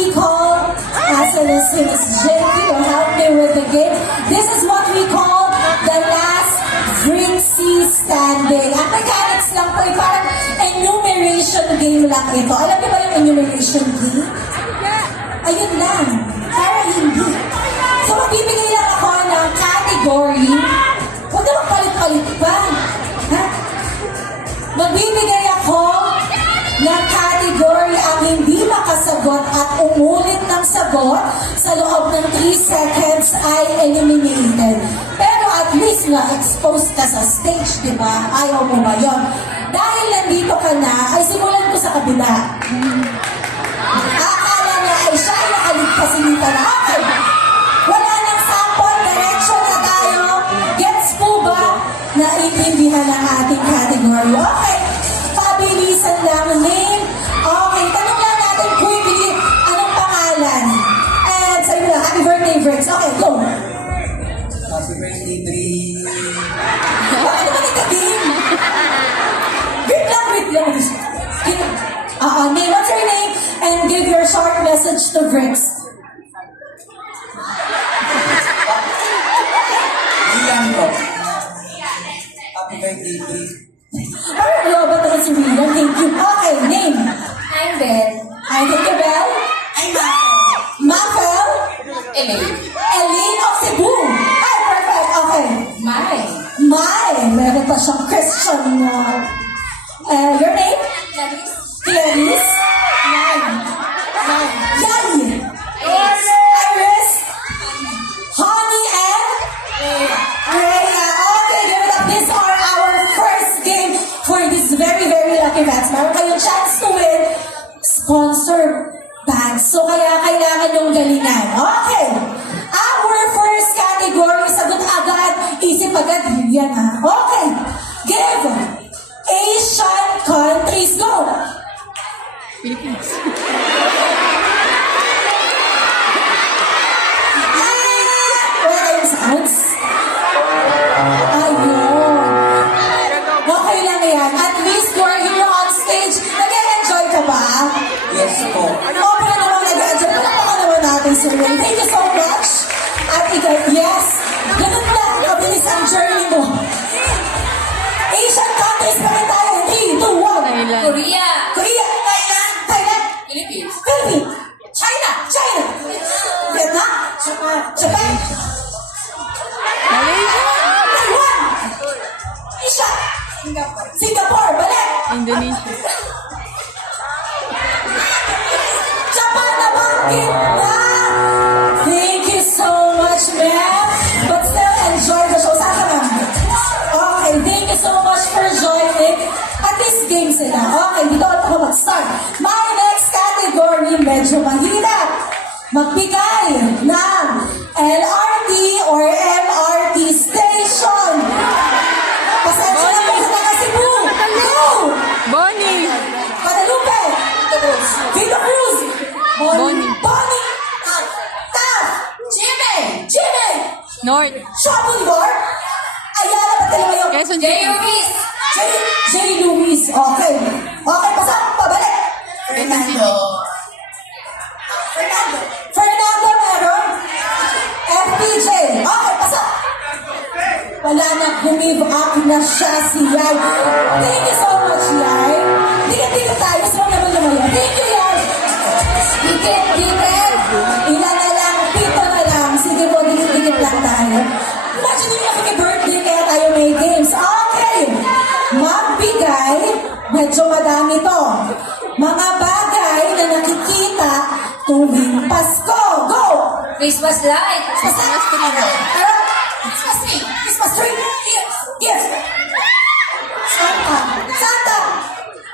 we call, as Miss JP to help me with the game, this is what we call the last Brixie standing. Ang mechanics lang po, parang enumeration game lang ito. Alam niyo ba yung enumeration game? Ayun lang. Para hindi. So, magbibigay lang ako ng category. Huwag na magpalit-palit pa. Ha? Magbibigay ako ng category ang hindi makasagot at umulit ng sagot sa loob ng 3 seconds ay eliminated. Pero at least nga exposed ka sa stage, di ba? Ayaw mo ba yun? Dahil nandito ka na, ay simulan ko sa kabila. Akala na ay siya ay nakaligpasinita na. Okay. Wala nang sample, direction na tayo. Gets po ba? Naiintindihan ang ating category. Okay. Pabilisan lang. Name. Okay. Tanong lang natin, quickly, anong pangalan? And sabi mo lang, happy birthday, Briggs. Okay, go. Happy birthday, Brie. Bakit naman nagka-game? Wait lang. Name, what's your name? And give your short message to Briggs. Iyan ko. Happy birthday, Brie. Parang robot naman si Rina. Thank you. Okay, name. I'm Ben. Hi, thank you, Belle. I'm Marco. Mafel. Elaine. Elaine of Cebu. Ay, perfect. Okay. Mai. Mai. Meron pa siyang Christian. Your name? Clarice. Clarice. Yan. Yan. Iris. Honey and Rhea. Okay, give it up. These are our first game for this very, very lucky fans. Meron kayong chance to win sponsor bags. So, kaya kailangan yung galingan. Okay. Our first category, sagot agad, isip agad, yan ha. Okay. Give Asian countries. Go. Philippines. Wala kayong sounds? Ayun. Okay lang yan. At least you're here on stage. Nag-enjoy ka ba? Yes po. Okay naman nag-enjoy. Palakpakan naman natin si Ray. Thank you so much. At ikaw, yes. Ganun lang. Kabilis ang journey mo. Asian countries pa rin tayo. 3, 2, 1. Thailand. Korea. Korea, Thailand, Thailand, Philippines. Philippines, China, Vietnam, Japan, Malaysia. Taiwan, Asia, Singapore, balik, Indonesia. Japan naman, gitna. Thank you so much, ma'am. But still enjoy the show. Saan ka, ma'am? Okay, thank you so much for joining. At this game sila. Okay, dito ako mag-start. My next category, medyo mahirap. Magbigay ng LRT or MRT station. Pasensya na po sa taga Cebu. Go! Bonnie. Guadalupe. Vito Cruz. Bonnie. Bonnie. Taft. Jimmy. North. Sean Bolivar. Ayala ba talaga yung Quezon J. City. Ruiz. J. Luis. Okay. Okay, pasok. Pabalik. Fernando. Fernando meron. FPJ. Okay, pasok. Wala na, gumive up na siya si Yay. Thank you so much, Yay. Dikit-dikit tayo. So naman yan. Thank you, Yay. Dikit-dikit. Ilan na lang, pito na lang. Sige po, dikit-dikit lang tayo. Imagine yung nakikibirthday kaya tayo may games. Okay. Magbigay. Medyo madami to. Mga bagay na nakikita tuwing Pasko. Go! Christmas light. Christmas tree. Christmas tree. Christmas tree. Gift. Santa.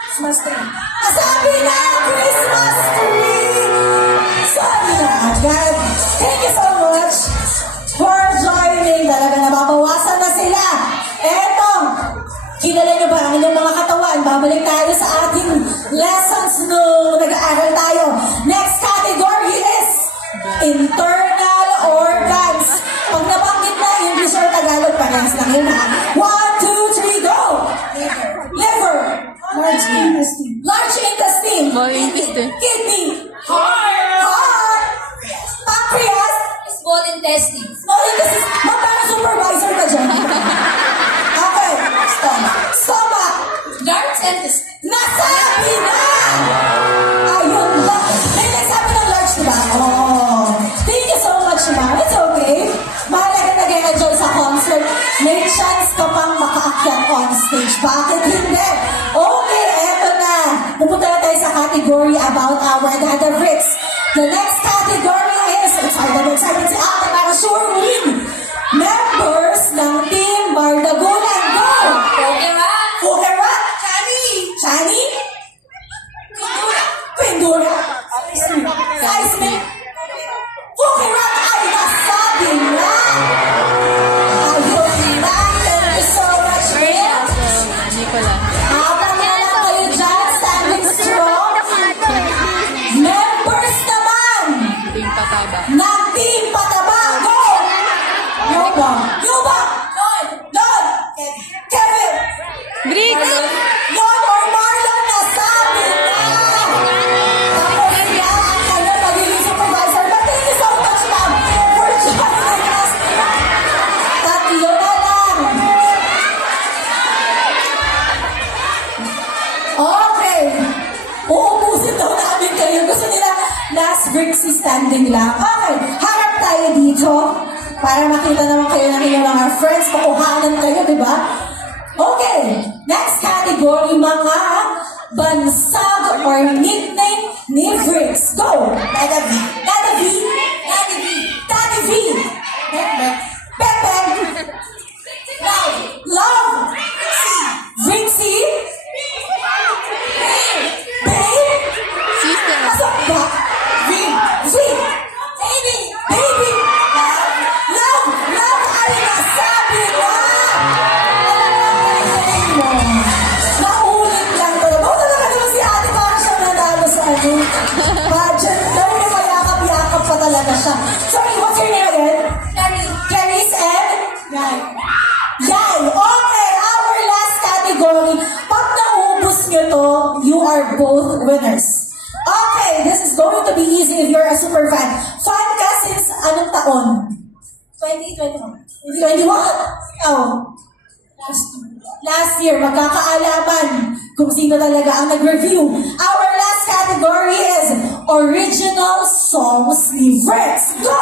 Christmas tree. Sabi na, Christmas tree. Sabi na agad. Thank you so much for joining. Talaga nababawasan na sila. Eto, kilala nyo ba ang inyong mga katawan? Babalik tayo sa ating lessons nung nag-aaral tayo. Next category is internal organs. Pag nabanggit na English or Tagalog, parehas lang yun ha. 1, 2, 3, go! Liver. Large intestine. Small intestine. Kidney. Heart. stage. Bakit hindi? Okay, eto na. Pupunta na tayo sa category about our Dada Bricks. The next category is, excited si Ate para sure win. Members ng Team Bardagulan. Go! Okay, ba? Fukera. Chani. Pindura. Seismic. Fukera ay nasabi na. Ayun na. Thank you so much, Will. Nicolas. Habang na lang kayo dyan, standing strong. Members naman Team Pataba. ng Team Pataba. Go! Yobang. Don. Kevin. Bricks! Don or Marlon, nasabi na. Tapos na ang kanyang magiging supervisor. But thank you so much, ma'am, for joining us. Tatlo na lang. Okay. Uubusin daw namin kayo. Gusto nila last Brixie standing lang. Okay. Harap tayo dito para makita naman kayo ng inyong mga friends. Pakuhanan kayo, di ba? Okay. Next category, mga bansag or nickname ni Bricks. Go! Dada V. Pepe. Love. Brixie. Babe. Sister. Pasok ba? V. Baby. Love ay nasabi na. Naulit lang to. Bakit talaga naman si ate para siya nanalo sa ano? Pageant. Dahil may mayakap-yakap pa talaga siya. Sorry, what's your name again? Clarice and? Yay. Okay, our last category. Pag naubos nyo to, you are both winners. Okay, this is going to be easy if you're a super fan. Fan ka since anong taon? 2021. Oh. Last year, magkakaalaman kung sino talaga ang nag-review. Our last category is Original Songs ni Bricks. Go!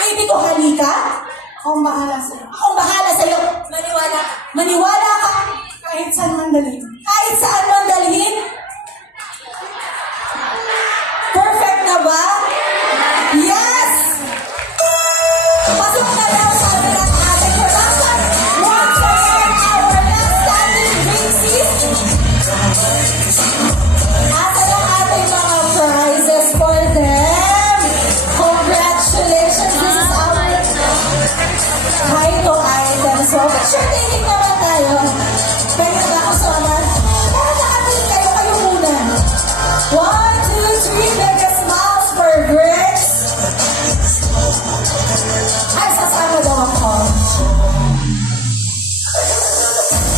Baby ko, halika. Akong bahala sa'yo. Maniwala ka. Kahit saan man dalhin. Perfect na ba? Yes! Pasok na daw sa ating ating production. Once again, our last standing Bricksies. Asa ang ating mga prizes for them. Congratulations. This is our title item. So, make sure taking